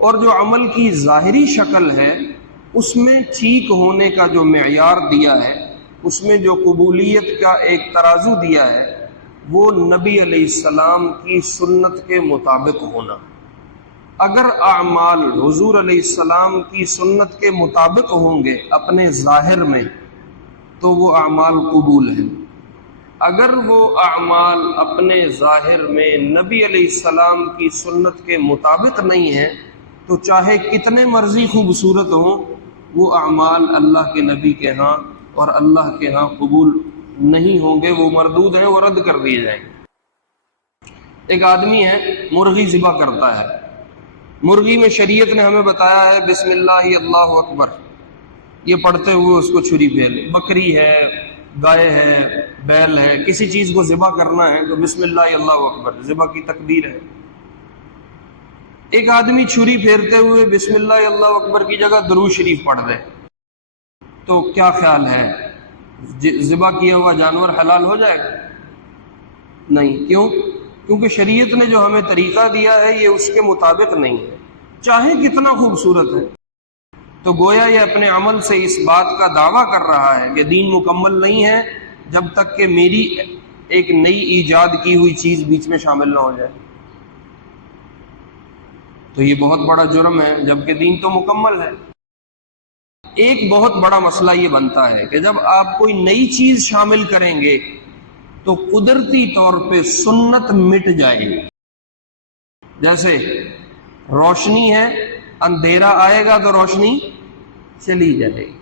اور جو عمل کی ظاہری شکل ہے اس میں ٹھیک ہونے کا جو معیار دیا ہے، اس میں جو قبولیت کا ایک ترازو دیا ہے، وہ نبی علیہ السلام کی سنت کے مطابق ہونا۔ اگر اعمال حضور علیہ السلام کی سنت کے مطابق ہوں گے اپنے ظاہر میں تو وہ اعمال قبول ہیں، اگر وہ اعمال اپنے ظاہر میں نبی علیہ السلام کی سنت کے مطابق نہیں ہیں تو چاہے کتنے مرضی خوبصورت ہوں، وہ اعمال اللہ کے نبی کے ہاں اور اللہ کے ہاں قبول نہیں ہوں گے، وہ مردود ہیں، وہ رد کر دیے جائیں گے۔ ایک آدمی ہے مرغی ذبح کرتا ہے، مرغی میں شریعت نے ہمیں بتایا ہے بسم اللہ اللہ اکبر، یہ پڑھتے ہوئے اس کو چھری پھیر لے۔ بکری ہے، گائے ہے، بیل ہے، کسی چیز کو ذبح کرنا ہے تو بسم اللہ اللہ اکبر، ذبح کی تکبیر ہے۔ ایک آدمی چھری پھیرتے ہوئے بسم اللہ اللہ اکبر کی جگہ درود شریف پڑھ دے تو کیا خیال ہے، ذبح کیا ہوا جانور حلال ہو جائے گا؟ نہیں۔ کیوں؟ کیونکہ شریعت نے جو ہمیں طریقہ دیا ہے یہ اس کے مطابق نہیں ہے، چاہے کتنا خوبصورت ہے۔ تو گویا یہ اپنے عمل سے اس بات کا دعویٰ کر رہا ہے کہ دین مکمل نہیں ہے جب تک کہ میری ایک نئی ایجاد کی ہوئی چیز بیچ میں شامل نہ ہو جائے۔ تو یہ بہت بڑا جرم ہے، جبکہ دین تو مکمل ہے۔ ایک بہت بڑا مسئلہ یہ بنتا ہے کہ جب آپ کوئی نئی چیز شامل کریں گے تو قدرتی طور پہ سنت مٹ جائے گی۔ جیسے روشنی ہے، اندھیرا آئے گا تو روشنی چلی جائے گی،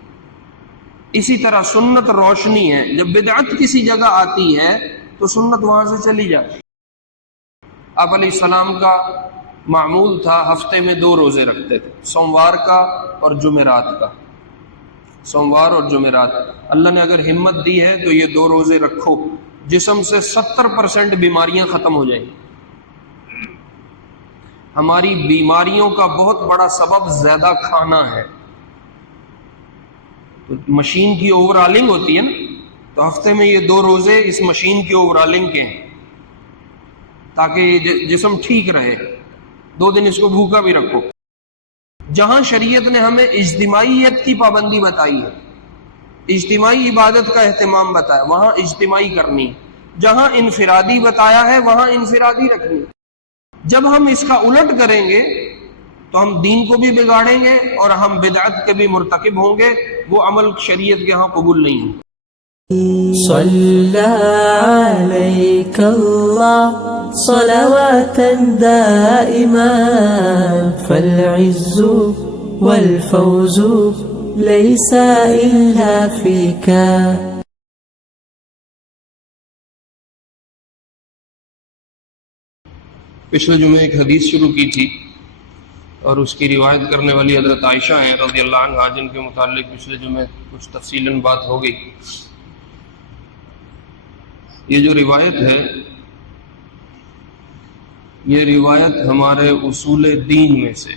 اسی طرح سنت روشنی ہے، جب بدعت کسی جگہ آتی ہے تو سنت وہاں سے چلی جاتی۔ آپ علیہ السلام کا معمول تھا ہفتے میں 2 روزے رکھتے تھے، سوموار کا اور جمعرات کا، سوموار اور جمعرات۔ اللہ نے اگر ہمت دی ہے تو یہ 2 روزے رکھو، جسم سے 70% بیماریاں ختم ہو جائیں گی۔ ہماری بیماریوں کا بہت بڑا سبب زیادہ کھانا ہے۔ تو مشین کی اوور آلنگ ہوتی ہے نا، تو ہفتے میں یہ 2 روزے اس مشین کی اوور آلنگ کے ہیں تاکہ یہ جسم ٹھیک رہے۔ 2 دن اس کو بھوکا بھی رکھو۔ جہاں شریعت نے ہمیں اجتماعیت کی پابندی بتائی ہے، اجتماعی عبادت کا اہتمام بتایا، وہاں اجتماعی کرنی، جہاں انفرادی بتایا ہے وہاں انفرادی رکھنی۔ جب ہم اس کا الٹ کریں گے تو ہم دین کو بھی بگاڑیں گے اور ہم بدعت کے بھی مرتکب ہوں گے، وہ عمل شریعت کے ہاں قبول نہیں ہوں۔ صلى عليك الله صلواتا دائما فالعز والفوز ليس إلا فيك۔ پچھلے جمعے ایک حدیث شروع کی تھی اور اس کی روایت کرنے والی حضرت عائشہ ہیں رضی اللہ عنہا، جن کے متعلق پچھلے جمعے کچھ تفصیلاً بات ہو گئی۔ یہ جو روایت ہے، یہ روایت ہمارے اصول دین میں سے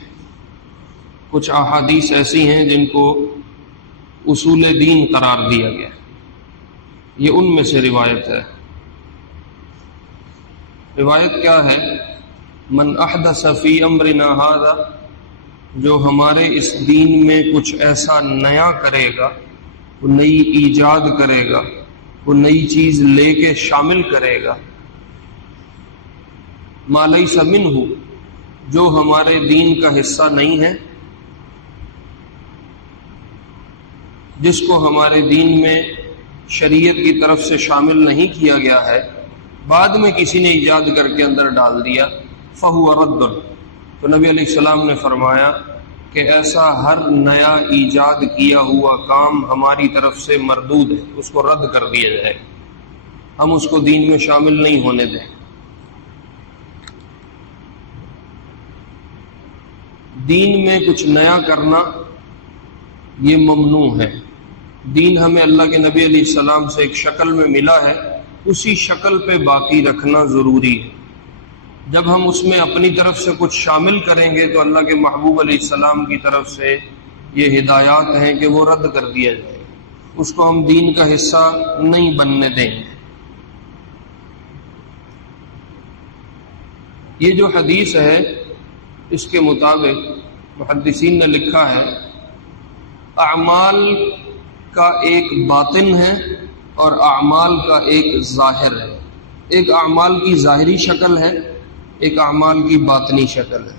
کچھ احادیث ایسی ہیں جن کو اصول دین قرار دیا گیا، یہ ان میں سے روایت ہے۔ روایت کیا ہے؟ من احدث فی امرنا ھذا، جو ہمارے اس دین میں کچھ ایسا نیا کرے گا، وہ نئی ایجاد کرے گا، وہ نئی چیز لے کے شامل کرے گا، ما لیس منہ، جو ہمارے دین کا حصہ نہیں ہے، جس کو ہمارے دین میں شریعت کی طرف سے شامل نہیں کیا گیا ہے، بعد میں کسی نے ایجاد کر کے اندر ڈال دیا، فہو رد۔ تو نبی علیہ السلام نے فرمایا کہ ایسا ہر نیا ایجاد کیا ہوا کام ہماری طرف سے مردود ہے، اس کو رد کر دیا جائے، ہم اس کو دین میں شامل نہیں ہونے دیں۔ دین میں کچھ نیا کرنا یہ ممنوع ہے۔ دین ہمیں اللہ کے نبی علیہ السلام سے ایک شکل میں ملا ہے، اسی شکل پہ باقی رکھنا ضروری ہے۔ جب ہم اس میں اپنی طرف سے کچھ شامل کریں گے تو اللہ کے محبوب علیہ السلام کی طرف سے یہ ہدایات ہیں کہ وہ رد کر دیا جائے، اس کو ہم دین کا حصہ نہیں بننے دیں گے۔ یہ جو حدیث ہے اس کے مطابق محدثین نے لکھا ہے اعمال کا ایک باطن ہے اور اعمال کا ایک ظاہر ہے. ایک اعمال کی ظاہری شکل ہے، ایک اعمال کی باطنی شکل ہے.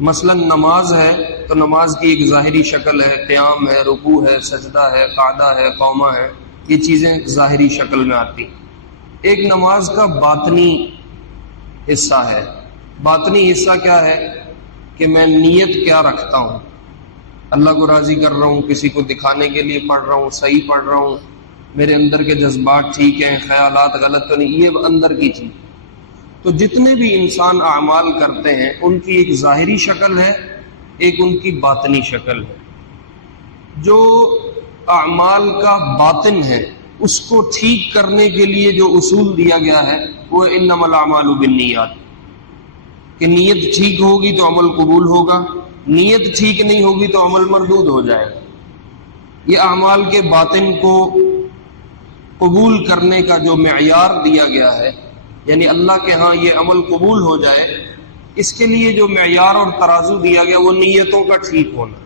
مثلا نماز ہے تو نماز کی ایک ظاہری شکل ہے، قیام ہے، رکوع ہے، سجدہ ہے، قعدہ ہے، قومہ ہے، یہ چیزیں ظاہری شکل میں آتی. ایک نماز کا باطنی حصہ ہے. باطنی حصہ کیا ہے کہ میں نیت کیا رکھتا ہوں، اللہ کو راضی کر رہا ہوں، کسی کو دکھانے کے لیے پڑھ رہا ہوں، صحیح پڑھ رہا ہوں، میرے اندر کے جذبات ٹھیک ہیں، خیالات غلط تو نہیں، یہ اندر کی چیز. تو جتنے بھی انسان اعمال کرتے ہیں ان کی ایک ظاہری شکل ہے، ایک ان کی باطنی شکل ہے. جو اعمال کا باطن ہے اس کو ٹھیک کرنے کے لیے جو اصول دیا گیا ہے وہ انما الاعمال بالنیات، کہ نیت ٹھیک ہوگی تو عمل قبول ہوگا، نیت ٹھیک نہیں ہوگی تو عمل مردود ہو جائے گا. یہ اعمال کے باطن کو قبول کرنے کا جو معیار دیا گیا ہے، یعنی اللہ کے ہاں یہ عمل قبول ہو جائے، اس کے لیے جو معیار اور ترازو دیا گیا وہ نیتوں کا ٹھیک ہونا.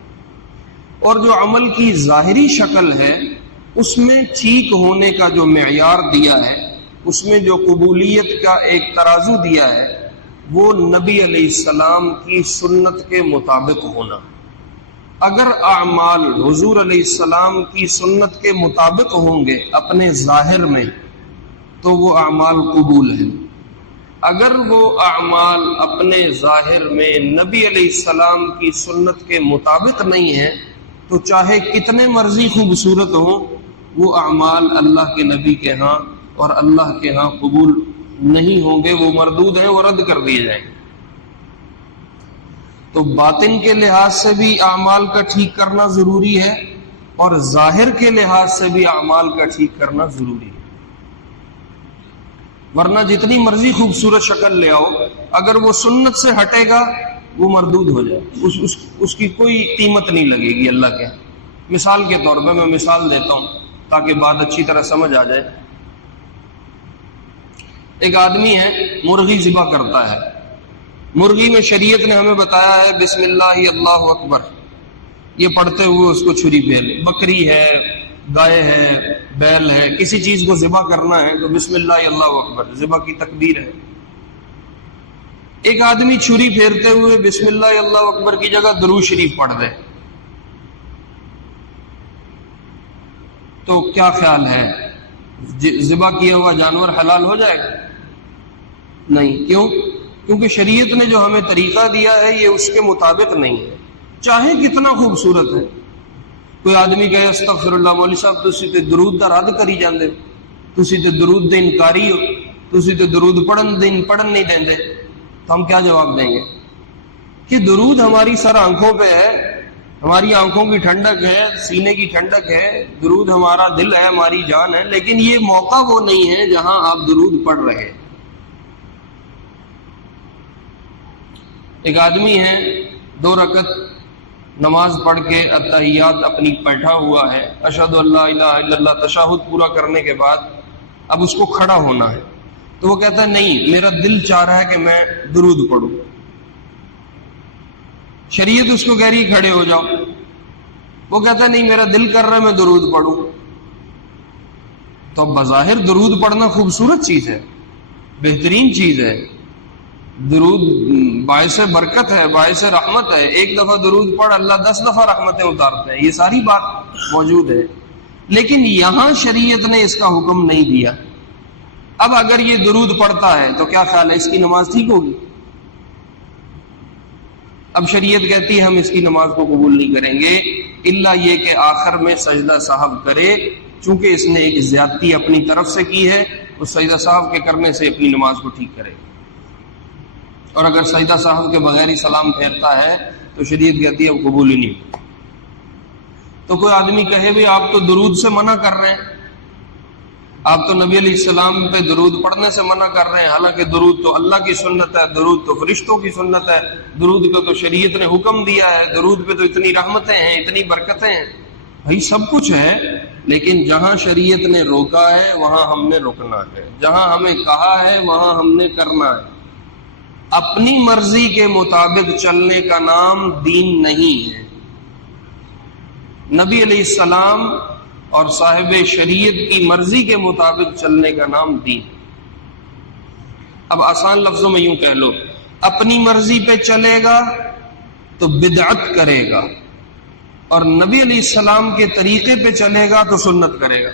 اور جو عمل کی ظاہری شکل ہے اس میں ٹھیک ہونے کا جو معیار دیا ہے، اس میں جو قبولیت کا ایک ترازو دیا ہے، وہ نبی علیہ السلام کی سنت کے مطابق ہونا. اگر اعمال حضور علیہ السلام کی سنت کے مطابق ہوں گے اپنے ظاہر میں تو وہ اعمال قبول ہیں. اگر وہ اعمال اپنے ظاہر میں نبی علیہ السلام کی سنت کے مطابق نہیں ہیں تو چاہے کتنے مرضی خوبصورت ہوں، وہ اعمال اللہ کے نبی کے ہاں اور اللہ کے ہاں قبول نہیں ہوں گے، وہ مردود ہیں، وہ رد کر دیے جائیں گے. تو باطن کے لحاظ سے بھی اعمال کا ٹھیک کرنا ضروری ہے اور ظاہر کے لحاظ سے بھی اعمال کا ٹھیک کرنا ضروری ہے. ورنہ جتنی مرضی خوبصورت شکل لے آؤ، اگر وہ سنت سے ہٹے گا وہ مردود ہو جائے، اس کی کوئی قیمت نہیں لگے گی اللہ کے. مثال کے طور پہ میں مثال دیتا ہوں تاکہ بات اچھی طرح سمجھ آ جائے. ایک آدمی ہے مرغی ذبح کرتا ہے. مرغی میں شریعت نے ہمیں بتایا ہے بسم اللہ اللہ اکبر، یہ پڑھتے ہوئے اس کو چھری پھیر. بکری ہے، گائے ہے، بیل ہے، کسی چیز کو ذبح کرنا ہے تو بسم اللہ اللہ اکبر، ذبح کی تکبیر ہے. ایک آدمی چھری پھیرتے ہوئے بسم اللہ اللہ اکبر کی جگہ درود شریف پڑھ دے تو کیا خیال ہے، ذبح کیا ہوا جانور حلال ہو جائے گا؟ نہیں. کیوں؟ کیونکہ شریعت نے جو ہمیں طریقہ دیا ہے یہ اس کے مطابق نہیں ہے، چاہے کتنا خوبصورت ہے. کوئی آدمی کہے استغفر اللہ مولوی صاحب تسی تے درود دا رد کری جاندے، تسی تے درود دے انکاری ہو، تسی تے درود پڑھن نہیں دیندے، تو ہم کیا جواب دیں گے کہ درود ہماری سر آنکھوں پہ ہے، ہماری آنکھوں کی ٹھنڈک ہے، سینے کی ٹھنڈک ہے، درود ہمارا دل ہے، ہماری جان ہے، لیکن یہ موقع وہ نہیں ہے جہاں آپ درود پڑھ رہے ہیں. ایک آدمی ہے 2 رکعت نماز پڑھ کے اتحیات اپنی بیٹھا ہوا ہے، اشہد ان لا الہ الا اللہ تشہد پورا کرنے کے بعد اب اس کو کھڑا ہونا ہے تو وہ کہتا ہے نہیں میرا دل چاہ رہا ہے کہ میں درود پڑھوں. شریعت اس کو کہہ رہی ہے کھڑے ہو جاؤ، وہ کہتا ہے نہیں میرا دل کر رہا ہے میں درود پڑھوں. تو بظاہر درود پڑھنا خوبصورت چیز ہے، بہترین چیز ہے، درود باعث برکت ہے، باعث رحمت ہے. 1 دفعہ درود پڑھ اللہ 10 دفعہ رحمتیں اتارتے ہیں، یہ ساری بات موجود ہے. لیکن یہاں شریعت نے اس کا حکم نہیں دیا. اب اگر یہ درود پڑھتا ہے تو کیا خیال ہے اس کی نماز ٹھیک ہوگی؟ اب شریعت کہتی ہے ہم اس کی نماز کو قبول نہیں کریں گے الا یہ کہ آخر میں سجدہ سہو کرے، چونکہ اس نے ایک زیادتی اپنی طرف سے کی ہے، اس سجدہ سہو کے کرنے سے اپنی نماز کو ٹھیک کرے. اور اگر سجدہ سہو کے بغیر ہی سلام پھیرتا ہے تو شریعت کہتی ہے وہ قبول ہی نہیں. تو کوئی آدمی کہے بھی آپ تو درود سے منع کر رہے ہیں، آپ تو نبی علیہ السلام پہ درود پڑھنے سے منع کر رہے ہیں، حالانکہ درود تو اللہ کی سنت ہے، درود تو فرشتوں کی سنت ہے، درود کو تو شریعت نے حکم دیا ہے، درود پہ تو اتنی رحمتیں ہیں، اتنی برکتیں ہیں. بھائی سب کچھ ہے، لیکن جہاں شریعت نے روکا ہے وہاں ہم نے رکنا ہے، جہاں ہمیں کہا ہے وہاں ہم نے کرنا ہے. اپنی مرضی کے مطابق چلنے کا نام دین نہیں ہے. نبی علیہ السلام اور صاحب شریعت کی مرضی کے مطابق چلنے کا نام دین. اب آسان لفظوں میں یوں کہہ لو، اپنی مرضی پہ چلے گا تو بدعت کرے گا، اور نبی علیہ السلام کے طریقے پہ چلے گا تو سنت کرے گا.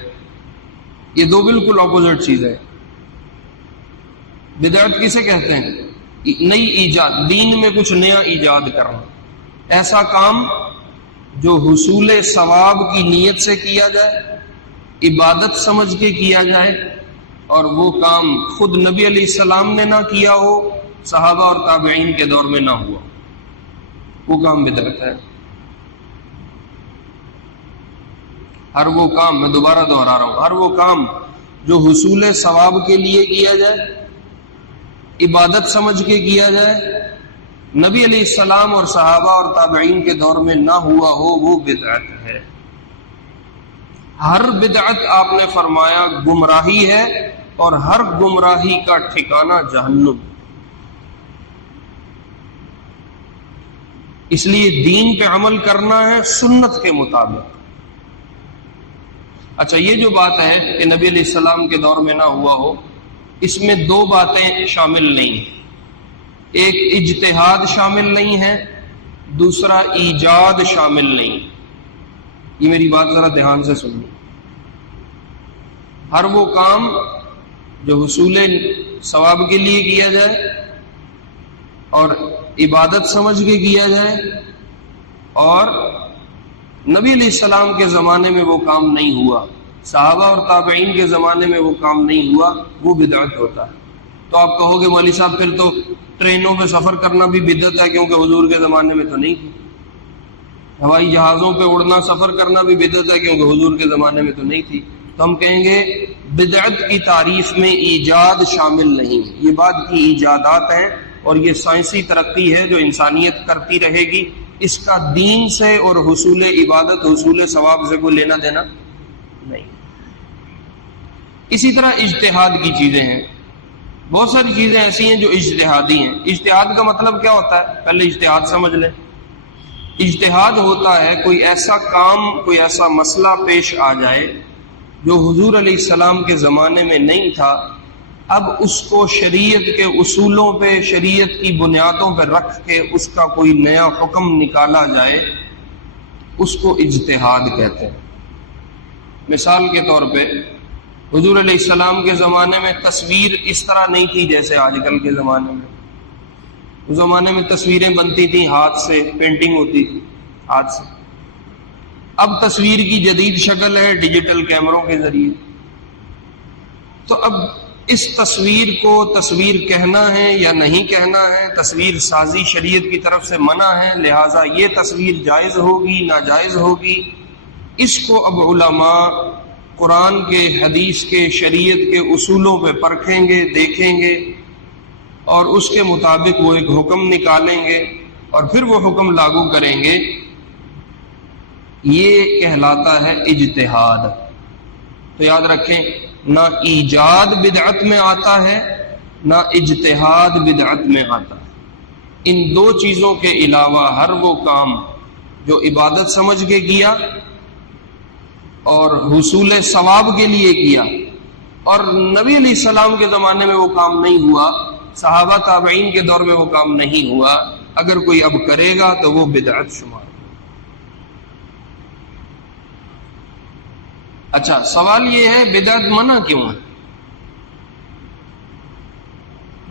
یہ دو بالکل اپوزٹ چیز ہے. بدعت کسے کہتے ہیں؟ نئی ایجاد، دین میں کچھ نیا ایجاد کرنا، ایسا کام جو حصول ثواب کی نیت سے کیا جائے، عبادت سمجھ کے کیا جائے، اور وہ کام خود نبی علیہ السلام نے نہ کیا ہو، صحابہ اور تابعین کے دور میں نہ ہوا، وہ کام بدعت ہے. ہر وہ کام، میں دوبارہ دہرا رہا ہوں، ہر وہ کام جو حصول ثواب کے لیے کیا جائے، عبادت سمجھ کے کیا جائے، نبی علیہ السلام اور صحابہ اور تابعین کے دور میں نہ ہوا ہو، وہ بدعت ہے. ہر بدعت آپ نے فرمایا گمراہی ہے، اور ہر گمراہی کا ٹھکانہ جہنم. اس لیے دین پہ عمل کرنا ہے سنت کے مطابق. اچھا، یہ جو بات ہے کہ نبی علیہ السلام کے دور میں نہ ہوا ہو، اس میں دو باتیں شامل نہیں ہیں. ایک اجتہاد شامل نہیں ہے، دوسرا ایجاد شامل نہیں. یہ میری بات ذرا دھیان سے سنیے. ہر وہ کام جو حصول ثواب کے لیے کیا جائے اور عبادت سمجھ کے کیا جائے، اور نبی علیہ السلام کے زمانے میں وہ کام نہیں ہوا، صحابہ اور تابعین کے زمانے میں وہ کام نہیں ہوا، وہ بدعت ہوتا ہے. تو آپ کہو گے مولوی صاحب پھر تو ٹرینوں میں سفر کرنا بھی بدعت ہے، کیونکہ حضور کے زمانے میں تو نہیں تھی. ہوائی جہازوں پہ اڑنا، سفر کرنا بھی بدعت ہے، کیونکہ حضور کے زمانے میں تو نہیں تھی. تو ہم کہیں گے بدعت کی تعریف میں ایجاد شامل نہیں. یہ بعد کی ایجادات ہیں، اور یہ سائنسی ترقی ہے جو انسانیت کرتی رہے گی. اس کا دین سے اور حصول عبادت، حصول ثواب سے کوئی لینا دینا نہیں. اسی طرح اجتہاد کی چیزیں ہیں. بہت ساری چیزیں ایسی ہیں جو اجتہادی ہیں. اجتہاد کا مطلب کیا ہوتا ہے؟ پہلے اجتہاد سمجھ لیں. اجتہاد ہوتا ہے کوئی ایسا کام، کوئی ایسا مسئلہ پیش آ جائے جو حضور علیہ السلام کے زمانے میں نہیں تھا، اب اس کو شریعت کے اصولوں پہ، شریعت کی بنیادوں پہ رکھ کے اس کا کوئی نیا حکم نکالا جائے، اس کو اجتہاد کہتے ہیں. مثال کے طور پہ حضور علیہ السلام کے زمانے میں تصویر اس طرح نہیں تھی جیسے آج کل کے زمانے میں. اس زمانے میں تصویریں بنتی تھیں ہاتھ سے، پینٹنگ ہوتی تھی ہاتھ سے. اب تصویر کی جدید شکل ہے ڈیجیٹل کیمروں کے ذریعے. تو اب اس تصویر کو تصویر کہنا ہے یا نہیں کہنا ہے، تصویر سازی شریعت کی طرف سے منع ہے، لہٰذا یہ تصویر جائز ہوگی ناجائز ہوگی. اس کو اب علماء قرآن کے، حدیث کے، شریعت کے اصولوں پہ پرکھیں گے، دیکھیں گے، اور اس کے مطابق وہ ایک حکم نکالیں گے اور پھر وہ حکم لاگو کریں گے. یہ کہلاتا ہے اجتہاد. تو یاد رکھیں، نہ ایجاد بدعت میں آتا ہے، نہ اجتہاد بدعت میں آتا ہے. ان دو چیزوں کے علاوہ ہر وہ کام جو عبادت سمجھ کے کیا اور حصول ثواب کے لیے کیا، اور نبی علیہ السلام کے زمانے میں وہ کام نہیں ہوا، صحابہ تابعین کے دور میں وہ کام نہیں ہوا، اگر کوئی اب کرے گا تو وہ بدعت شمار. اچھا، سوال یہ ہے بدعت منع کیوں ہے؟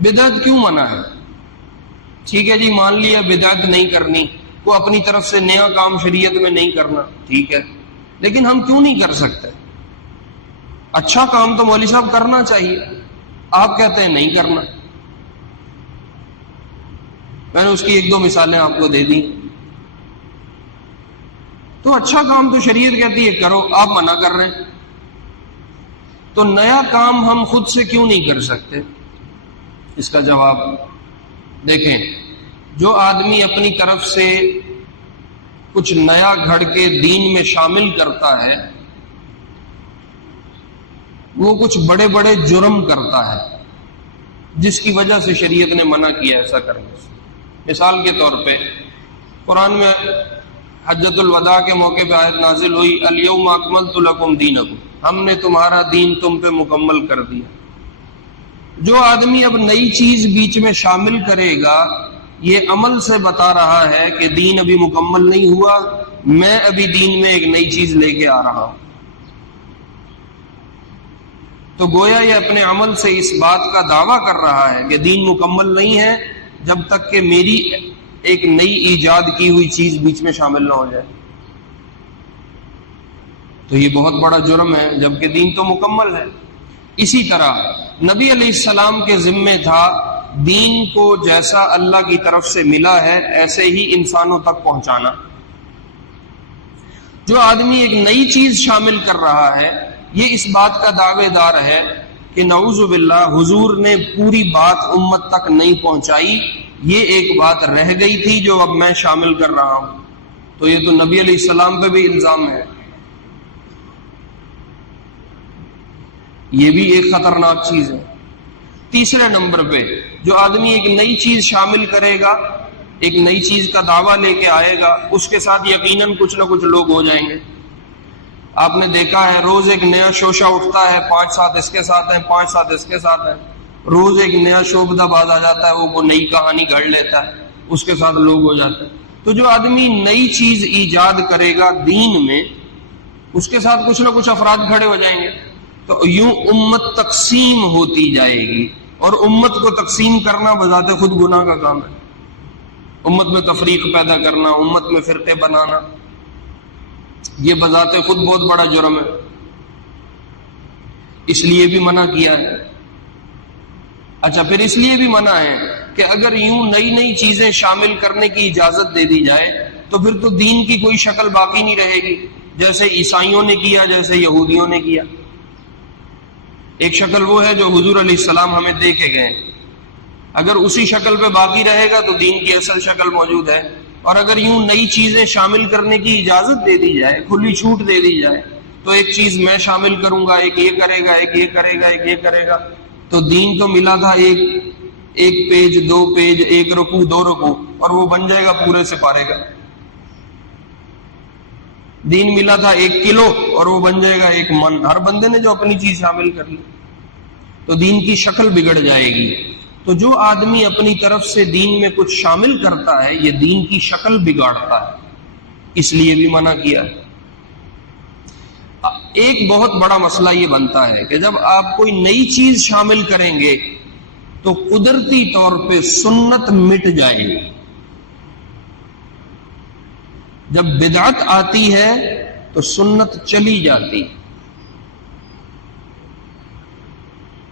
بدعت کیوں منع ہے؟ ٹھیک ہے جی، مان لیا بدعت نہیں کرنی، وہ اپنی طرف سے نیا کام شریعت میں نہیں کرنا، ٹھیک ہے، لیکن ہم کیوں نہیں کر سکتے؟ اچھا کام تو مولوی صاحب کرنا چاہیے، آپ کہتے ہیں نہیں کرنا. میں نے اس کی ایک دو مثالیں آپ کو دے دی. تو اچھا کام تو شریعت کہتی ہے کرو، آپ منع کر رہے ہیں، تو نیا کام ہم خود سے کیوں نہیں کر سکتے؟ اس کا جواب دیکھیں، جو آدمی اپنی طرف سے کچھ نیا گھڑ کے دین میں شامل کرتا ہے، وہ کچھ بڑے بڑے جرم کرتا ہے. جس کی وجہ سے شریعت نے منع کیا ایسا کرنے سے۔ مثال کے طور پہ قرآن میں حجۃ الوداع کے موقع پہ آیت نازل ہوئی الیوم اکملت لکم دینکم، ہم نے تمہارا دین تم پہ مکمل کر دیا۔ جو آدمی اب نئی چیز بیچ میں شامل کرے گا یہ عمل سے بتا رہا ہے کہ دین ابھی مکمل نہیں ہوا، میں ابھی دین میں ایک نئی چیز لے کے آ رہا ہوں۔ تو گویا یہ اپنے عمل سے اس بات کا دعویٰ کر رہا ہے کہ دین مکمل نہیں ہے جب تک کہ میری ایک نئی ایجاد کی ہوئی چیز بیچ میں شامل نہ ہو جائے۔ تو یہ بہت بڑا جرم ہے، جبکہ دین تو مکمل ہے۔ اسی طرح نبی علیہ السلام کے ذمے تھا دین کو جیسا اللہ کی طرف سے ملا ہے ایسے ہی انسانوں تک پہنچانا۔ جو آدمی ایک نئی چیز شامل کر رہا ہے یہ اس بات کا دعوے دار ہے کہ نعوذ باللہ حضور نے پوری بات امت تک نہیں پہنچائی، یہ ایک بات رہ گئی تھی جو اب میں شامل کر رہا ہوں۔ تو یہ تو نبی علیہ السلام پہ بھی الزام ہے۔ یہ بھی ایک خطرناک چیز ہے۔ تیسرے نمبر پہ جو آدمی ایک نئی چیز شامل کرے گا، ایک نئی چیز کا دعویٰ لے کے آئے گا، اس کے ساتھ یقیناً کچھ نہ کچھ لوگ ہو جائیں گے۔ آپ نے دیکھا ہے روز ایک نیا شوشہ اٹھتا ہے، 5 ساتھ اس کے ساتھ ہیں، 5 ساتھ اس کے ساتھ ہیں، روز ایک نیا شعبدہ باز آ جاتا ہے، وہ نئی کہانی گھڑ لیتا ہے، اس کے ساتھ لوگ ہو جاتے ہیں۔ تو جو آدمی نئی چیز ایجاد کرے گا دین میں، اس کے ساتھ کچھ نہ کچھ افراد کھڑے ہو جائیں گے، تو یوں امت تقسیم ہوتی جائے گی، اور امت کو تقسیم کرنا بذات خود گناہ کا کام ہے۔ امت میں تفریق پیدا کرنا، امت میں فرقے بنانا، یہ بذات خود بہت بڑا جرم ہے، اس لیے بھی منع کیا ہے۔ اچھا، پھر اس لیے بھی منع ہے کہ اگر یوں نئی نئی چیزیں شامل کرنے کی اجازت دے دی جائے تو پھر تو دین کی کوئی شکل باقی نہیں رہے گی، جیسے عیسائیوں نے کیا، جیسے یہودیوں نے کیا۔ ایک شکل وہ ہے جو حضور علیہ السلام ہمیں دے کے گئے، اگر اسی شکل پہ باقی رہے گا تو دین کی اصل شکل موجود ہے۔ اور اگر یوں نئی چیزیں شامل کرنے کی اجازت دے دی جائے، کھلی چھوٹ دے دی جائے، تو ایک چیز میں شامل کروں گا، ایک یہ کرے گا، ایک یہ کرے گا، ایک یہ کرے گا، تو دین تو ملا تھا ایک پیج، 2 پیج، 1 رکوع، 2 رکوع، اور وہ بن جائے گا پورے سپارے کا۔ دین ملا تھا 1 کلو اور وہ بن جائے گا 1 من۔ ہر بندے نے جو اپنی چیز شامل کر لی تو دین کی شکل بگڑ جائے گی۔ تو جو آدمی اپنی طرف سے دین میں کچھ شامل کرتا ہے یہ دین کی شکل بگاڑتا ہے، اس لیے بھی منع کیا ہے۔ ایک بہت بڑا مسئلہ یہ بنتا ہے کہ جب آپ کوئی نئی چیز شامل کریں گے تو قدرتی طور پہ سنت مٹ جائے گی۔ جب بدعت آتی ہے تو سنت چلی جاتی،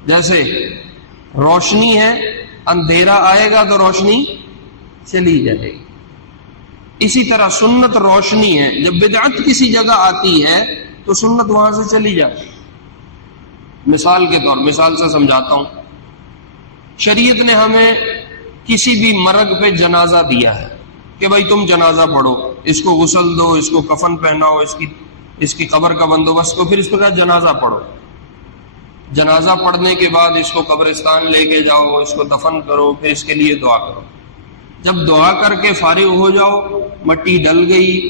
جیسے روشنی ہے، اندھیرا آئے گا تو روشنی چلی جائے گی۔ اسی طرح سنت روشنی ہے، جب بدعت کسی جگہ آتی ہے تو سنت وہاں سے چلی جاتی۔ مثال کے طور، مثال سے سمجھاتا ہوں، شریعت نے ہمیں کسی بھی مرگ پہ جنازہ دیا ہے کہ بھائی تم جنازہ پڑھو، اس کو غسل دو، اس کو کفن پہناؤ، اس کی قبر کا بندوبست کو، پھر اس پہ جنازہ پڑھو۔ جنازہ پڑھنے کے بعد اس کو قبرستان لے کے جاؤ، اس کو دفن کرو، پھر اس کے لیے دعا کرو۔ جب دعا کر کے فارغ ہو جاؤ، مٹی ڈل گئی،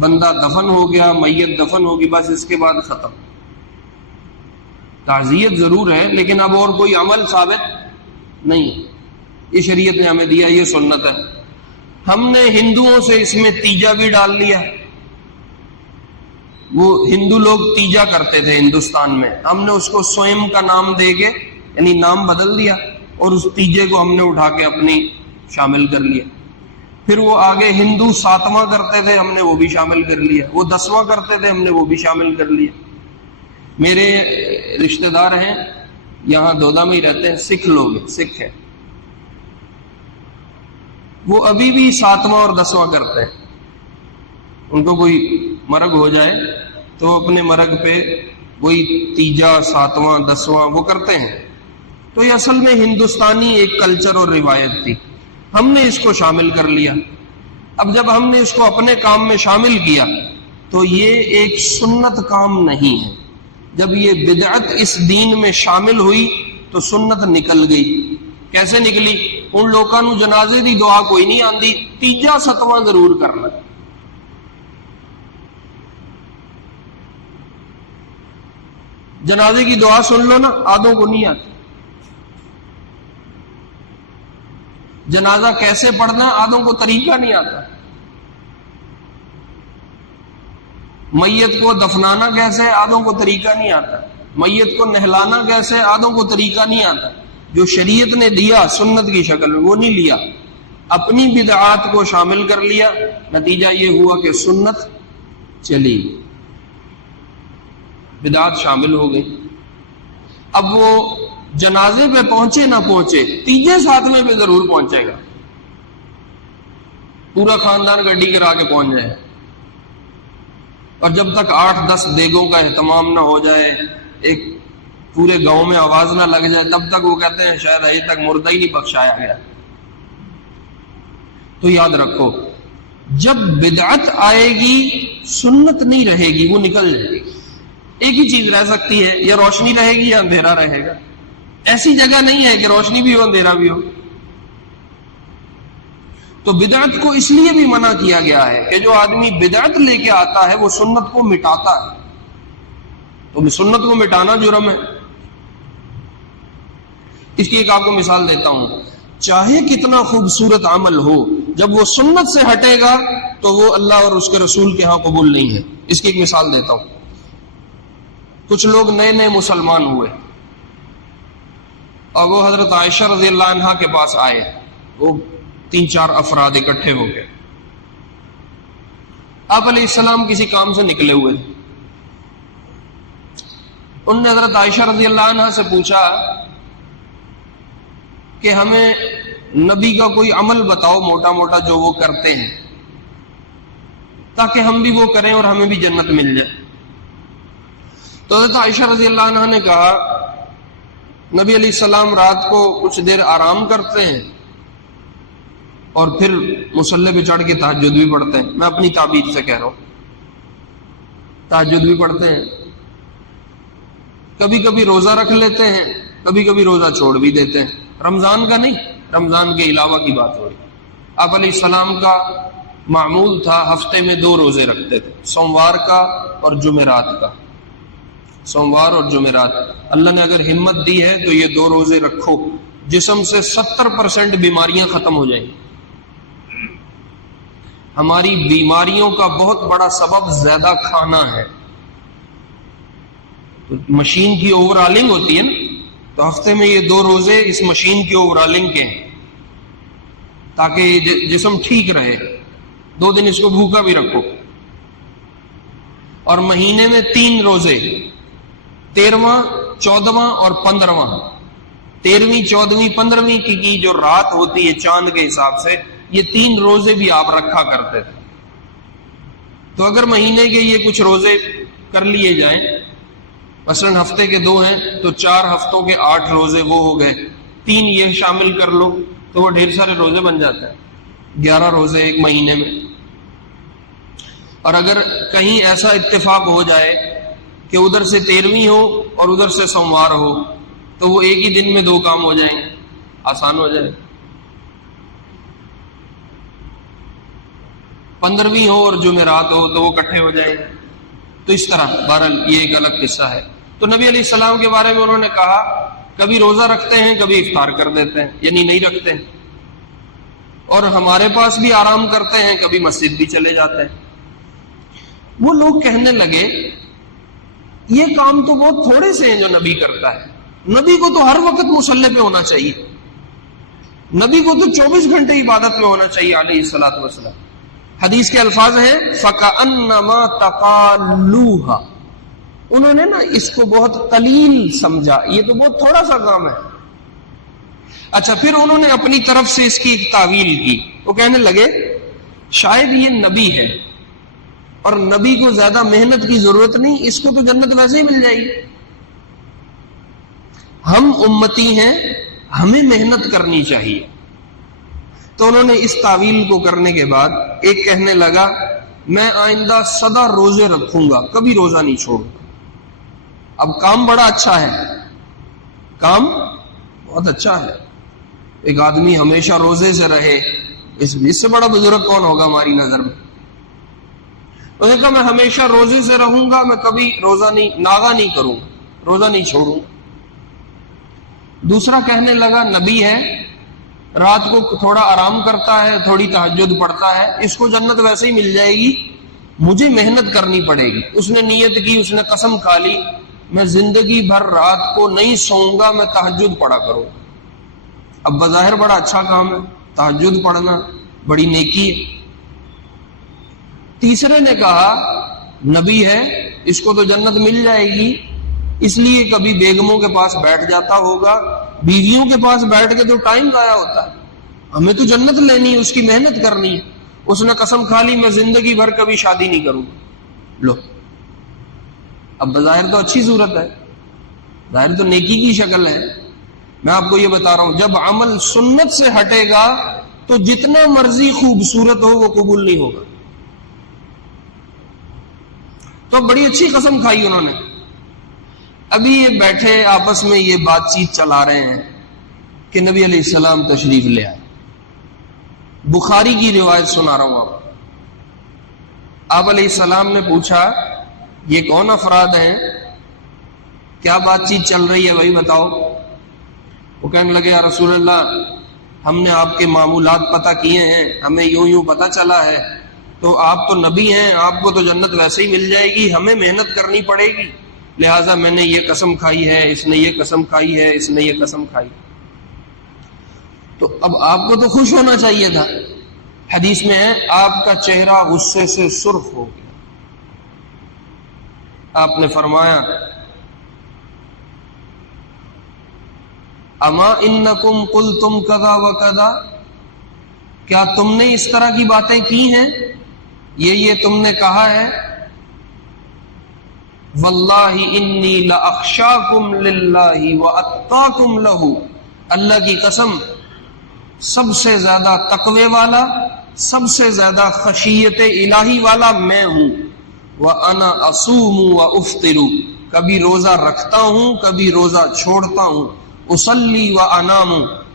بندہ دفن ہو گیا، میت دفن ہوگی، بس اس کے بعد ختم۔ تعزیت ضرور ہے لیکن اب اور کوئی عمل ثابت نہیں ہے۔ یہ شریعت نے ہمیں دیا، یہ سنت ہے۔ ہم نے ہندوؤں سے اس میں تیجا بھی ڈال لیا۔ وہ ہندو لوگ تیجا کرتے تھے ہندوستان میں، ہم نے اس کو سوئم کا نام دے کے یعنی نام بدل دیا اور اس تیجے کو ہم نے اٹھا کے اپنی شامل کر لیا۔ پھر وہ آگے ہندو 7واں کرتے تھے، ہم نے وہ بھی شامل کر لیا۔ وہ 10واں کرتے تھے، ہم نے وہ بھی شامل کر لیا۔ میرے رشتہ دار ہیں یہاں دودھا میں ہی رہتے ہیں، سکھ لوگ ہیں، سکھ ہیں، وہ ابھی بھی 7واں اور 10واں کرتے ہیں۔ ان کو کوئی مرگ ہو جائے تو اپنے مرگ پہ وہی تیجا، 7واں، 10واں وہ کرتے ہیں۔ تو یہ اصل میں ہندوستانی ایک کلچر اور روایت تھی، ہم نے اس کو شامل کر لیا۔ اب جب ہم نے اس کو اپنے کام میں شامل کیا تو یہ ایک سنت کام نہیں ہے۔ جب یہ بدعت اس دین میں شامل ہوئی تو سنت نکل گئی۔ کیسے نکلی؟ ان لوگوں نو جنازے دی دعا کوئی نہیں آندی، تیجا ستواں ضرور کرنا۔ جنازے کی دعا سن لو نا، آدھوں کو نہیں آتی۔ جنازہ کیسے پڑھنا آدھوں کو طریقہ نہیں آتا۔ میت کو دفنانا کیسے آدھوں کو طریقہ نہیں آتا۔ میت کو نہلانا کیسے آدھوں کو طریقہ نہیں آتا۔ جو شریعت نے دیا سنت کی شکل میں وہ نہیں لیا، اپنی بدعات کو شامل کر لیا، نتیجہ یہ ہوا کہ سنت چلی، بدعات شامل ہو گئی۔ اب وہ جنازے پہ پہنچے نہ پہنچے، تیجے ساتویں پہ ضرور پہنچے گا، پورا خاندان گڈی کرا کے پہنچ جائے، اور جب تک 8-10 دیگوں کا اہتمام نہ ہو جائے، ایک پورے گاؤں میں آواز نہ لگ جائے، تب تک وہ کہتے ہیں شاید ابھی تک مردہ ہی نہیں بخشایا گیا۔ تو یاد رکھو، جب بدعت آئے گی سنت نہیں رہے گی، وہ نکل جائے گی۔ ایک ہی چیز رہ سکتی ہے، یا روشنی رہے گی یا اندھیرا رہے گا۔ ایسی جگہ نہیں ہے کہ روشنی بھی ہو اندھیرا بھی ہو۔ تو بدعت کو اس لیے بھی منع کیا گیا ہے کہ جو آدمی بدعت لے کے آتا ہے وہ سنت کو مٹاتا ہے، تو سنت کو مٹانا جرم ہے۔ اس کی ایک آپ کو مثال دیتا ہوں، چاہے کتنا خوبصورت عمل ہو، جب وہ سنت سے ہٹے گا تو وہ اللہ اور اس کے رسول کے ہاں قبول نہیں ہے۔ اس کی ایک مثال دیتا ہوں۔ کچھ لوگ نئے نئے مسلمان ہوئے اور وہ حضرت عائشہ رضی اللہ عنہا کے پاس آئے، وہ 3-4 افراد اکٹھے ہو گئے۔ آپ علیہ السلام کسی کام سے نکلے ہوئے تھے، انہوں نے حضرت عائشہ رضی اللہ عنہا سے پوچھا کہ ہمیں نبی کا کوئی عمل بتاؤ موٹا موٹا جو وہ کرتے ہیں، تاکہ ہم بھی وہ کریں اور ہمیں بھی جنت مل جائے۔ تو حضرت عائشہ رضی اللہ عنہا نے کہا، نبی علیہ السلام رات کو کچھ دیر آرام کرتے ہیں اور پھر مصلی پہ چڑھ کے تہجد بھی پڑھتے ہیں۔ میں اپنی تعبیر سے کہہ رہا ہوں، تہجد بھی پڑھتے ہیں، کبھی کبھی روزہ رکھ لیتے ہیں، کبھی کبھی روزہ چھوڑ بھی دیتے ہیں۔ رمضان کا نہیں، رمضان کے علاوہ کی بات ہو رہی۔ آپ علیہ السلام کا معمول تھا ہفتے میں 2 روزے رکھتے تھے، سوموار کا اور جمعرات کا، سوموار اور جمعرات۔ اللہ نے اگر ہمت دی ہے تو یہ 2 روزے رکھو، جسم سے 70% بیماریاں ختم ہو جائیں گی۔ ہماری بیماریوں کا بہت بڑا سبب زیادہ کھانا ہے۔ تو مشین کی اوور آلنگ ہوتی ہے نا، تو ہفتے میں یہ 2 روزے اس مشین کی اوور آلنگ کے ہیں، تاکہ یہ جسم ٹھیک رہے۔ 2 دن اس کو بھوکا بھی رکھو۔ اور مہینے میں 3 روزے، 13واں، 14واں اور 15واں۔ 13ویں، 14ویں، 15ویں کی جو رات ہوتی ہے چاند کے حساب سے، یہ 3 روزے بھی آپ رکھا کرتے تھے۔ تو اگر مہینے کے یہ کچھ روزے کر لیے جائیں، مثلا ہفتے کے 2 ہیں تو 4 ہفتوں کے 8 روزے وہ ہو گئے، 3 یہ شامل کر لو تو وہ ڈھیر سارے روزے بن جاتے ہیں، 11 روزے ایک مہینے میں۔ اور اگر کہیں ایسا اتفاق ہو جائے کہ ادھر سے 13ویں ہو اور ادھر سے سوموار ہو، تو وہ ایک ہی دن میں 2 کام ہو جائیں گے، آسان ہو جائے۔ 15ویں ہو اور جمعرات ہو تو وہ اکٹھے ہو جائیں گے۔ تو اس طرح بہرحال یہ ایک الگ قصہ ہے۔ تو نبی علیہ السلام کے بارے میں انہوں نے کہا، کبھی روزہ رکھتے ہیں، کبھی افطار کر دیتے ہیں، یعنی نہیں رکھتے ہیں، اور ہمارے پاس بھی آرام کرتے ہیں، کبھی مسجد بھی چلے جاتے ہیں۔ وہ لوگ کہنے لگے یہ کام تو بہت تھوڑے سے ہیں جو نبی کرتا ہے، نبی کو تو ہر وقت مصلی پہ ہونا چاہیے، نبی کو تو 24 گھنٹے عبادت میں ہونا چاہیے علیہ الصلوۃ والسلام۔ حدیث کے الفاظ ہیں فَكَأَنَّمَا تَقَالُوهَا، انہوں نے نا اس کو بہت قلیل سمجھا، یہ تو بہت تھوڑا سا کام ہے۔ اچھا، پھر انہوں نے اپنی طرف سے اس کی ایک تعویل کی، وہ کہنے لگے شاید یہ نبی ہے اور نبی کو زیادہ محنت کی ضرورت نہیں، اس کو تو جنت ویسے ہی مل جائے گی، ہم امتی ہیں، ہمیں محنت کرنی چاہیے۔ تو انہوں نے اس تعویل کو کرنے کے بعد ایک کہنے لگا میں آئندہ سدا روزے رکھوں گا، کبھی روزہ نہیں چھوڑوں گا۔ اب کام بڑا اچھا ہے، کام بہت اچھا ہے، ایک آدمی ہمیشہ روزے سے رہے، اس سے بڑا بزرگ کون ہوگا ہماری نظر میں؟ انہوں نے کہا میں ہمیشہ روزے سے رہوں گا، میں کبھی روزہ نہیں ناغہ نہیں کروں، روزہ نہیں چھوڑوں۔ دوسرا کہنے لگا نبی ہے، رات کو تھوڑا آرام کرتا ہے، تھوڑی تہجد پڑھتا ہے، اس کو جنت ویسے ہی مل جائے گی، مجھے محنت کرنی پڑے گی۔ اس نے نیت کی، اس نے قسم کھا لی میں زندگی بھر رات کو نہیں سوؤں گا، میں تہجد پڑھا کروں۔ اب بظاہر بڑا اچھا کام ہے، تہجد پڑھنا بڑی نیکی ہے۔ تیسرے نے کہا نبی ہے، اس کو تو جنت مل جائے گی، اس لیے کبھی بیگموں کے پاس بیٹھ جاتا ہوگا، بیویوں کے پاس بیٹھ کے تو ٹائم ضائع ہوتا ہے، ہمیں تو جنت لینی ہے، اس کی محنت کرنی ہے۔ اس نے قسم کھا لی میں زندگی بھر کبھی شادی نہیں کروں۔ لو، اب بظاہر تو اچھی صورت ہے، ظاہر تو نیکی کی شکل ہے۔ میں آپ کو یہ بتا رہا ہوں جب عمل سنت سے ہٹے گا تو جتنا مرضی خوبصورت ہو وہ قبول نہیں ہوگا۔ تو بڑی اچھی قسم کھائی انہوں نے۔ ابھی یہ بیٹھے آپس میں یہ بات چیت چلا رہے ہیں کہ نبی علیہ السلام تشریف لے آئے۔ بخاری کی روایت سنا رہا ہوں آپ علیہ السلام نے پوچھا یہ کون افراد ہیں، کیا بات چیت چل رہی ہے بھائی بتاؤ۔ وہ کہنے لگے یا رسول اللہ ہم نے آپ کے معمولات پتہ کیے ہیں، ہمیں یوں پتہ چلا ہے، تو آپ تو نبی ہیں، آپ کو تو جنت ویسے ہی مل جائے گی، ہمیں محنت کرنی پڑے گی، لہٰذا میں نے یہ قسم کھائی ہے، اس نے یہ قسم کھائی ہے، اس نے یہ قسم کھائی۔ تو اب آپ کو تو خوش ہونا چاہیے تھا۔ حدیث میں ہے آپ کا چہرہ غصے سے سرخ ہو گیا۔ آپ نے فرمایا اما انکم قلتم کذا وکذا، کیا تم نے اس طرح کی باتیں کی ہیں، یہ تم نے کہا ہے؟ واللہ انی لاخشاکم للہ واتقاکم لہ، اللہ کی قسم سب سے زیادہ تقوی والا، سب سے زیادہ خشیت الہی والا میں ہوں۔ وَأَنَا أَصُومُ وَأُفْطِرُ، کبھی روزہ رکھتا ہوں، کبھی روزہ چھوڑتا ہوں۔ اصلی وانام،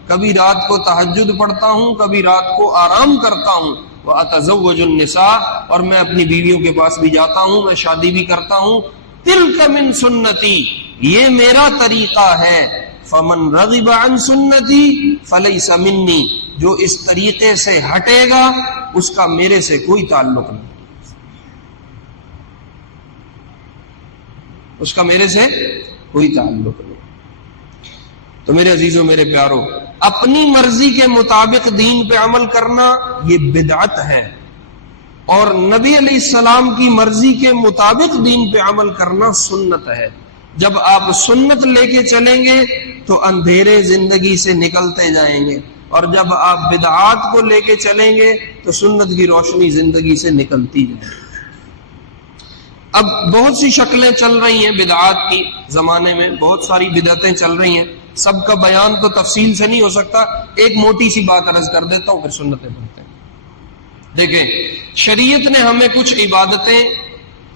کبھی رات کو تہجد پڑھتا ہوں، کبھی رات کو آرام کرتا ہوں۔ واتزوج النساء، اور میں اپنی بیویوں کے پاس بھی جاتا ہوں، میں شادی بھی کرتا ہوں۔ تلک من سنتی، یہ میرا طریقہ ہے۔ فمن رغب عن سنتی فلیس منی، جو اس طریقے سے ہٹے گا اس کا میرے سے کوئی تعلق نہیں، اس کا میرے سے کوئی تعلق نہیں۔ تو میرے عزیزوں، میرے پیارو، اپنی مرضی کے مطابق دین پہ عمل کرنا یہ بدعت ہے، اور نبی علیہ السلام کی مرضی کے مطابق دین پہ عمل کرنا سنت ہے۔ جب آپ سنت لے کے چلیں گے تو اندھیرے زندگی سے نکلتے جائیں گے، اور جب آپ بدعات کو لے کے چلیں گے تو سنت کی روشنی زندگی سے نکلتی جائے گی۔ اب بہت سی شکلیں چل رہی ہیں بدعات کی، زمانے میں بہت ساری بدعتیں چل رہی ہیں، سب کا بیان تو تفصیل سے نہیں ہو سکتا، ایک موٹی سی بات عرض کر دیتا ہوں پھر سنتیں پڑھتے ہیں۔ دیکھیں، شریعت نے ہمیں کچھ عبادتیں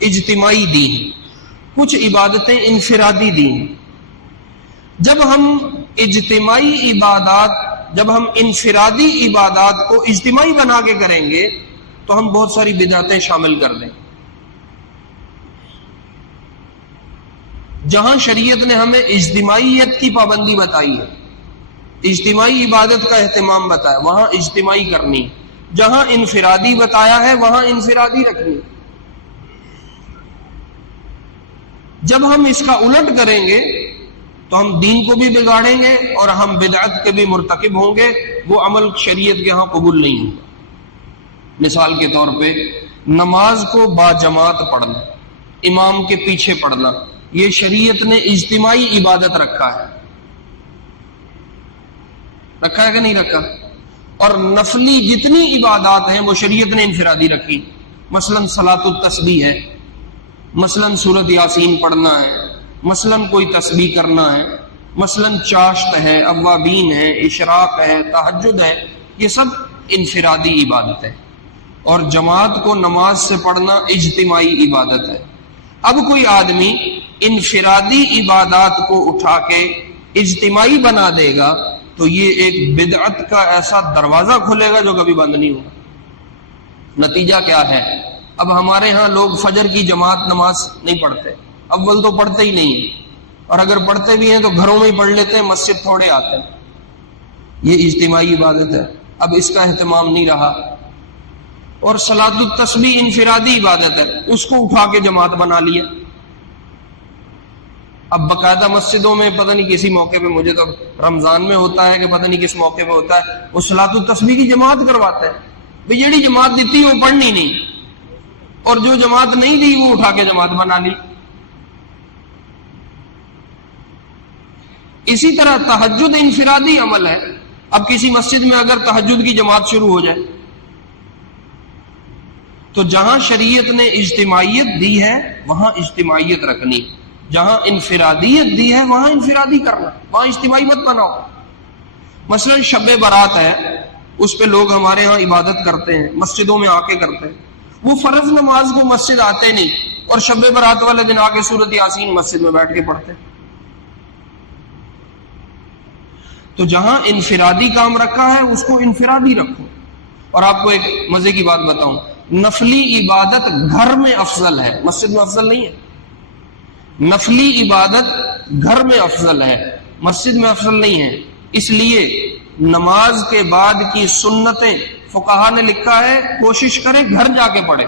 اجتماعی دی ہیں، کچھ عبادتیں انفرادی دی ہیں۔ جب ہم انفرادی عبادات کو اجتماعی بنا کے کریں گے تو ہم بہت ساری بدعتیں شامل کر دیں۔ جہاں شریعت نے ہمیں اجتماعیت کی پابندی بتائی ہے، اجتماعی عبادت کا اہتمام بتایا، وہاں اجتماعی کرنی، جہاں انفرادی بتایا ہے وہاں انفرادی رکھنی۔ جب ہم اس کا الٹ کریں گے تو ہم دین کو بھی بگاڑیں گے اور ہم بدعت کے بھی مرتکب ہوں گے، وہ عمل شریعت کے ہاں قبول نہیں ہوگا۔ مثال کے طور پہ نماز کو با جماعت پڑھنا، امام کے پیچھے پڑھنا، یہ شریعت نے اجتماعی عبادت رکھا ہے کہ نہیں رکھا؟ اور نفلی جتنی عبادات ہیں وہ شریعت نے انفرادی رکھی، مثلا صلاۃ التسبیح ہے، مثلا سورۃ یاسین پڑھنا ہے، مثلا کوئی تسبیح کرنا ہے، مثلا چاشت ہے، اوابین ہے، اشراق ہے، تہجد ہے، یہ سب انفرادی عبادت ہے، اور جماعت کو نماز سے پڑھنا اجتماعی عبادت ہے۔ اب کوئی آدمی انفرادی عبادات کو اٹھا کے اجتماعی بنا دے گا تو یہ ایک بدعت کا ایسا دروازہ کھلے گا جو کبھی بند نہیں ہوگا۔ نتیجہ کیا ہے؟ اب ہمارے ہاں لوگ فجر کی جماعت نماز نہیں پڑھتے، اول تو پڑھتے ہی نہیں ہیں، اور اگر پڑھتے بھی ہیں تو گھروں میں ہی پڑھ لیتے ہیں، مسجد تھوڑے آتے ہیں۔ یہ اجتماعی عبادت ہے، اب اس کا اہتمام نہیں رہا۔ اور صلاۃ التسبیح انفرادی عبادت ہے، اس کو اٹھا کے جماعت بنا لیا۔ اب باقاعدہ مسجدوں میں پتہ نہیں کسی موقع پہ، مجھے تو رمضان میں ہوتا ہے کہ پتہ نہیں کس موقع پہ ہوتا ہے، وہ صلاۃ التسبیح کی جماعت کرواتے ہیں۔ بھی جیڑی جماعت دیتی وہ پڑھنی نہیں، اور جو جماعت نہیں دی وہ اٹھا کے جماعت بنا لی۔ اسی طرح تہجد انفرادی عمل ہے۔ اب کسی مسجد میں اگر تہجد کی جماعت شروع ہو جائے تو جہاں شریعت نے اجتماعیت دی ہے وہاں اجتماعیت رکھنی، جہاں انفرادیت دی ہے وہاں انفرادی کرنا، وہاں اجتماعی مت بناؤ۔ مثلا شب برات ہے، اس پہ لوگ ہمارے ہاں عبادت کرتے ہیں، مسجدوں میں آ کے کرتے ہیں۔ وہ فرض نماز کو مسجد آتے نہیں، اور شب برات والے دن آ کے سورۃ یاسین مسجد میں بیٹھ کے پڑھتے ہیں۔ تو جہاں انفرادی کام رکھا ہے اس کو انفرادی رکھو۔ اور آپ کو ایک مزے کی بات بتاؤں، نفلی عبادت گھر میں افضل ہے، مسجد میں افضل نہیں ہے۔ نفلی عبادت گھر میں افضل ہے، مسجد میں افضل نہیں ہے۔ اس لیے نماز کے بعد کی سنتیں فقہا نے لکھا ہے کوشش کریں گھر جا کے پڑھیں۔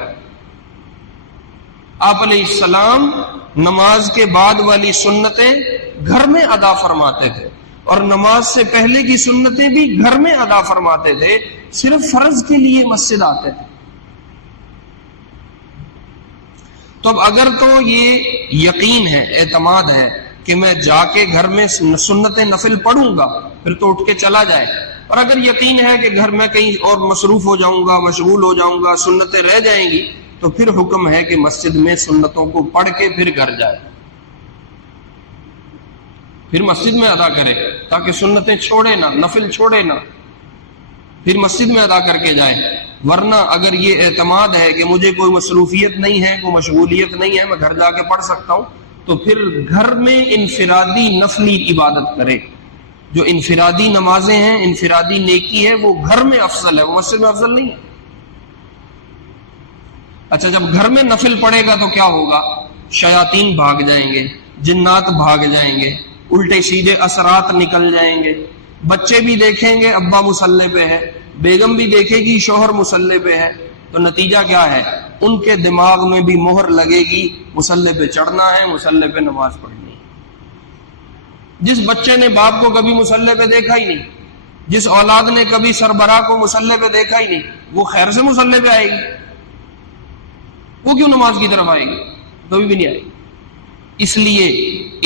آپ علیہ السلام نماز کے بعد والی سنتیں گھر میں ادا فرماتے تھے، اور نماز سے پہلے کی سنتیں بھی گھر میں ادا فرماتے تھے، صرف فرض کے لیے مسجد آتے تھے۔ تو اب اگر تو یہ یقین ہے، اعتماد ہے کہ میں جا کے گھر میں سنت نفل پڑھوں گا، پھر تو اٹھ کے چلا جائے۔ اور اگر یقین ہے کہ گھر میں کہیں اور مصروف ہو جاؤں گا، مشغول ہو جاؤں گا، سنتیں رہ جائیں گی، تو پھر حکم ہے کہ مسجد میں سنتوں کو پڑھ کے پھر گھر جائے، پھر مسجد میں ادا کرے، تاکہ سنتیں چھوڑے نہ، نفل چھوڑے نہ، پھر مسجد میں ادا کر کے جائے۔ ورنہ اگر یہ اعتماد ہے کہ مجھے کوئی مصروفیت نہیں ہے، کوئی مشغولیت نہیں ہے، میں گھر جا کے پڑھ سکتا ہوں، تو پھر گھر میں انفرادی نفلی عبادت کرے۔ جو انفرادی نمازیں ہیں، انفرادی نیکی ہے، وہ گھر میں افضل ہے، وہ مسجد میں افضل نہیں ہے۔ اچھا، جب گھر میں نفل پڑے گا تو کیا ہوگا؟ شیاطین بھاگ جائیں گے، جنات بھاگ جائیں گے، الٹے سیدھے اثرات نکل جائیں گے۔ بچے بھی دیکھیں گے ابا مصلی پہ ہے، بیگم بھی دیکھے گی شوہر مصلی پہ ہے، تو نتیجہ کیا ہے؟ ان کے دماغ میں بھی مہر لگے گی مصلی پہ چڑھنا ہے، مصلی پہ نماز پڑھنی ہے۔ جس بچے نے باپ کو کبھی مصلی پہ دیکھا ہی نہیں، جس اولاد نے کبھی سربراہ کو مصلی پہ دیکھا ہی نہیں، وہ خیر سے مصلی پہ آئے گی؟ وہ کیوں نماز کی طرف آئے گی؟ کبھی بھی نہیں آئے گی۔ اس لیے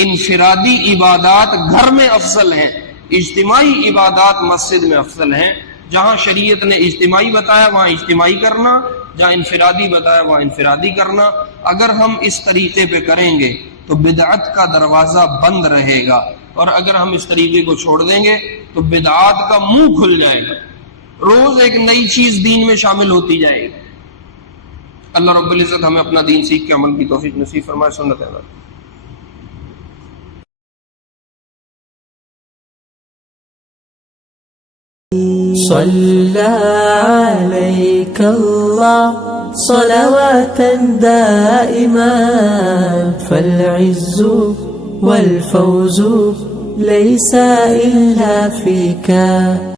انفرادی عبادات گھر میں افضل ہیں، اجتماعی عبادات مسجد میں افضل ہیں۔ جہاں شریعت نے اجتماعی بتایا وہاں اجتماعی کرنا، جہاں انفرادی بتایا وہاں انفرادی کرنا۔ اگر ہم اس طریقے پہ کریں گے تو بدعت کا دروازہ بند رہے گا، اور اگر ہم اس طریقے کو چھوڑ دیں گے تو بدعات کا منہ کھل جائے گا، روز ایک نئی چیز دین میں شامل ہوتی جائے گی۔ اللہ رب العزت ہمیں اپنا دین سیکھ کے عمل کی توفیق نصیب فرمائے۔ سنت ہے۔ صلى عليك الله صلواتا دائما، فالعز والفوز ليس إلا فيك.